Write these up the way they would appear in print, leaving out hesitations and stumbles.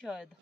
شاید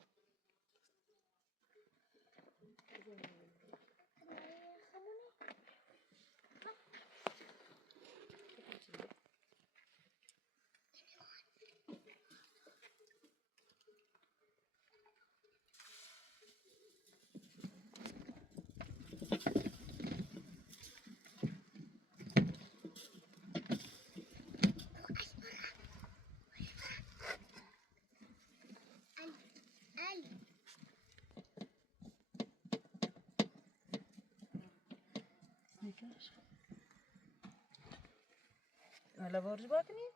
هلا برج باکنی؟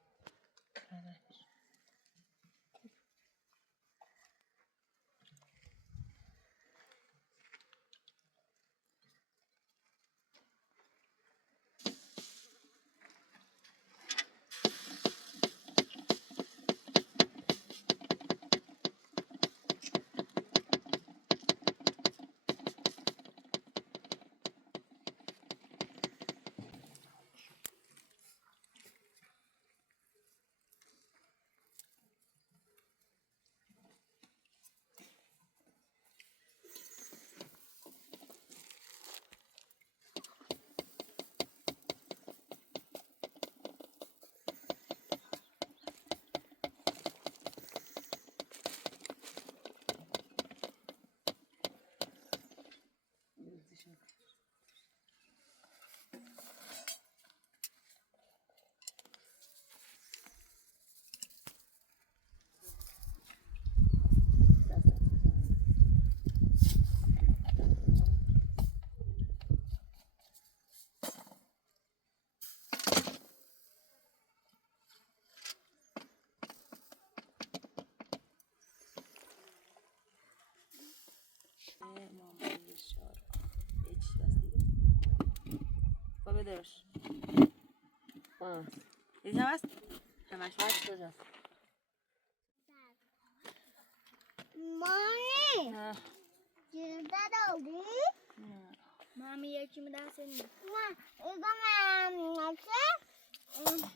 بدرش این هم هست؟ همش هست کجاست؟ مامی جلده داری؟ مامی یکی مدرسه نیست نه ایگا من نفسه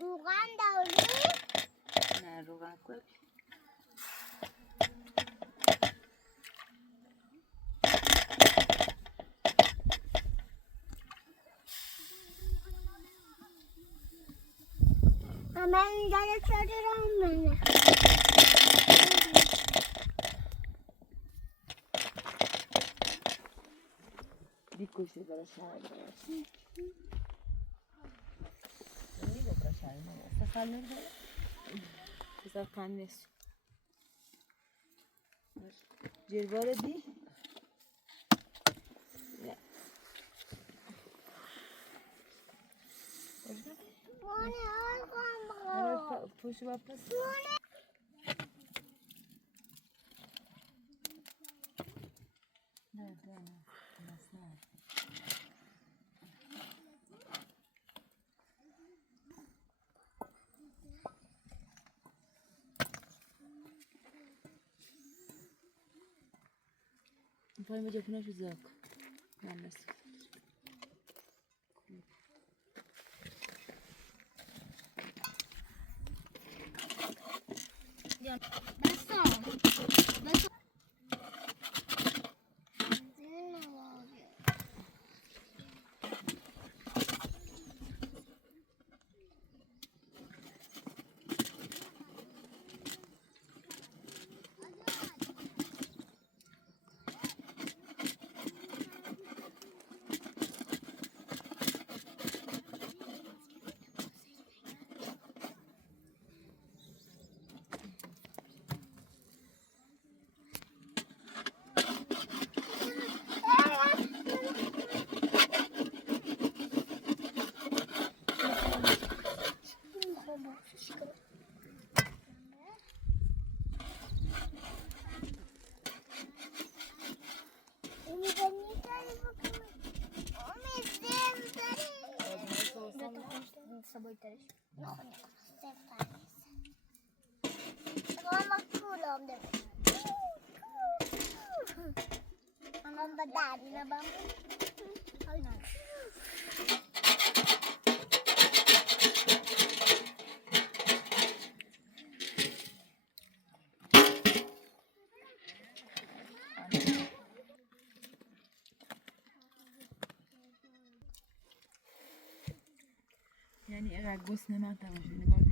روغن داری؟ نه روغن کن من اینجا چادر منه بیکوشی برای شهر برای نیگو برای شهر نمید سفر نمیده بزر کن نیست جلوار دی مانی حال کن بخواه پوشی باپس نه پایین بجا کنه شو زاک من نست بسا собой тариш. Ну, все тариш. Мама кулом де. Мама бадади на бамбу. Ой, на. یعنی اینقدر گسنه نباشه. نگاه